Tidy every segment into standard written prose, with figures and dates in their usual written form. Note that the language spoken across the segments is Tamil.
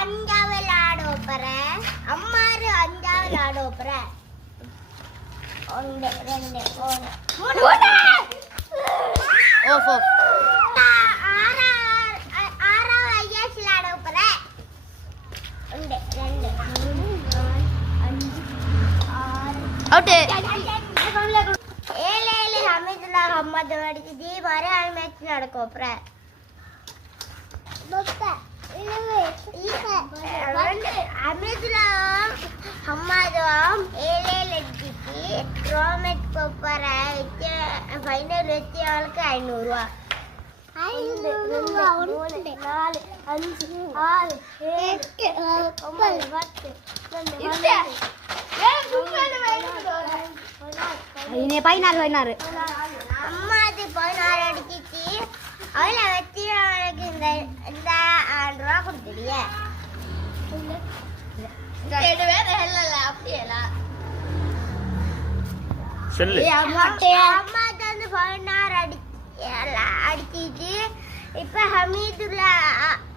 அஞ்சாவது ஆடோப்பற அம்மாறு அஞ்சாவது ஆடோப்பற 1 2 3 ஓஃப் ஆறாவது ஐயாசில ஆடோப்பற 1 2 3 4 5 6 அவுட் 7 ஹமீதுல்லா ஹம்மத் வடிக்கு தீபாரி மேட்ச் நடக்கோப்ற ஹமீதுல்லா ஹம்மதும் 7 அடிச்சு ரோமேட் கோப்பற ஃபைனல் வச்சு அவளுக்கு 500 ரூபா 5 4 5 6 7 8 9 அம்மா அது 16 அடிச்சிச்சு அவளை வச்சு அவளுக்கு இந்த 5 ரூபா கொடுத்துடியே அம்மா வந்து 16 அடிச்சிச்சு இப்ப ஹமீதுல்லா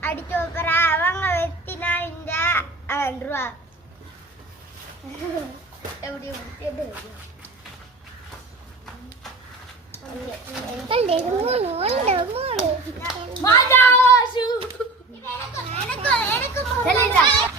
அடிச்சு வைக்கிற அவங்க வெத்தினா இந்த 5 ரூபா எப்படி எனக்கு